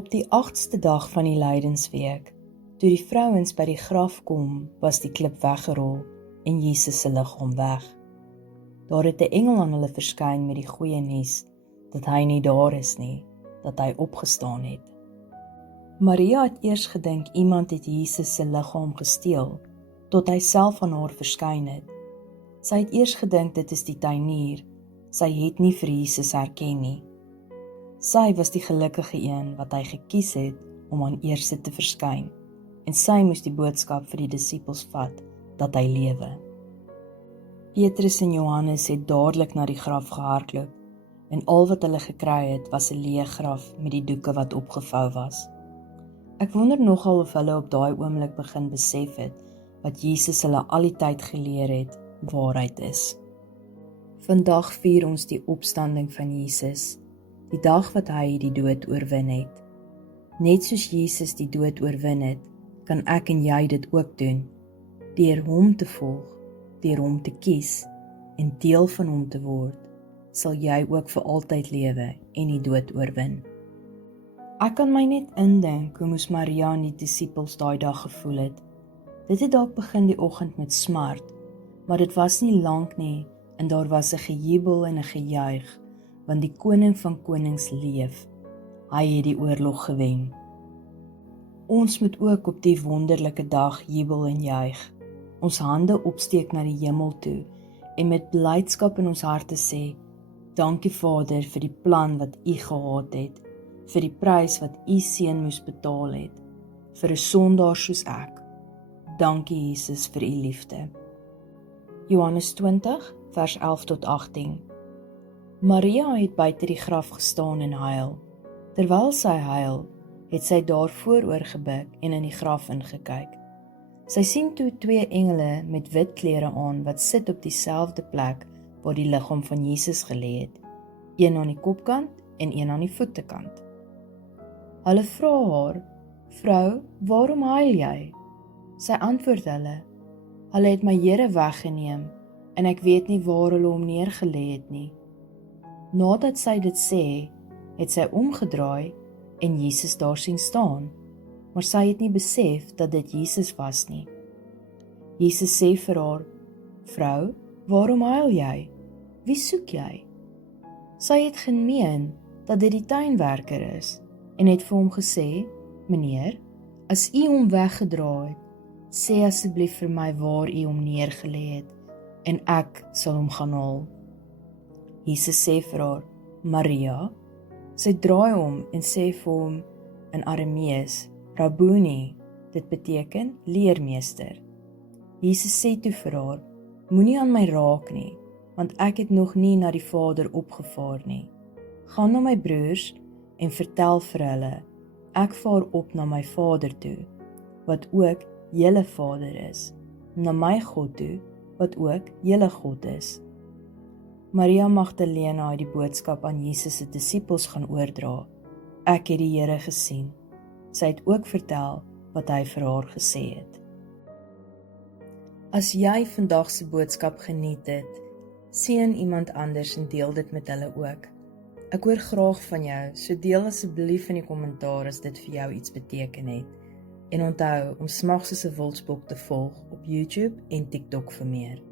Op die 8ste dag van die lydensweek, toe die vrouens by die graf kom, was die klip weggerol en Jesus se liggaam weg. Daar het 'n engel aan hulle verskyn met die goeie nuus, dat hy nie daar is nie, dat hy opgestaan het. Maria het eers gedink iemand het Jesus se liggaam gesteel, tot hy self aan haar verskyn het. Sy het eers gedink dit is die tuinier, sy het nie vir Jesus herken nie. Sy was die gelukkige een wat hy gekies het om aan eerste te verskyn, en sy moes die boodskap vir die disippels vat, dat hy lewe. Petrus en Johannes het dadelik na die graf gehardloop, en al wat hulle gekry het, was 'n leë graf met die doeke wat opgevou was. Ek wonder nogal of hulle op daai oomblik begin besef het, wat Jesus hulle al die tyd geleer het, waarheid is. Vandag vier ons die opstanding van Jesus, die dag wat hy die dood oorwin het. Net soos Jesus die dood oorwin het, kan ek en jy dit ook doen, deur hom te volg, deur hom te kies en deel van hom te word, sal jy ook vir altyd lewe en die dood oorwin. Ek kan my net indink hoe moes Maria en die disippels daai dag gevoel het. Dit het dalk begin die oggend met smart, maar dit was nie lank nie en daar was 'n gejubel en 'n gejuig, want die koning van konings leef. Hy het die oorlog gewen. Ons moet ook op die wonderlike dag jubel en juig, ons hande opsteek na die hemel toe en met blydskap in ons harte sê, dankie Vader vir die plan wat U gehad het, vir die prys wat U seun moes betaal het, vir 'n sondaar soos ek. Dankie Jesus vir U liefde. Johannes 20, vers 11 tot 18. Maria het buite die graf gestaan en huil. Terwyl sy huil, het sy daar vooroor gebuk en in die graf ingekyk. Sy sien toe 2 engele met wit klere aan wat sit op dieselfde plek waar die liggaam van Jesus gelê het, een aan die kopkant en een aan die voetekant. Hulle vra haar, vrou, waarom huil jy? Sy antwoord hulle het my Here weggeneem en ek weet nie waar hulle hom neergelê het nie. Nadat sy dit sê, het sy omgedraai en Jesus daar sien staan, maar sy het nie besef dat dit Jesus was nie. Jesus sê vir haar, vrou, waarom huil jy? Wie soek jy? Sy het gemeen dat dit die tuinwerker is en het vir hom gesê, meneer, as u hom weggedra het, sê asseblief vir my waar u hom neergelê het en ek sal hom gaan haal. Jesus sê vir haar, Maria. Sy draai om en sê vir hom in Aramees, Rabboni, dit beteken leermeester. Jesus sê toe vir haar, moenie aan my raak nie, want ek het nog nie na die Vader opgevaar nie. Gaan na my broers en vertel vir hulle, ek vaar op na my Vader toe, wat ook julle Vader is, na my God toe, wat ook julle God is. Maria Magdalena het die boodskap aan Jesus se disippels gaan oordra. Ek het die Here gesien. Sy het ook vertel wat hy vir haar gesê het. As jy vandag se boodskap geniet het, seën iemand anders en deel dit met hulle ook. Ek hoor graag van jou, so deel asseblief in die kommentaar as dit vir jou iets beteken het. En onthou om Smag soos 'n wildsbok te volg op YouTube en TikTok vir meer.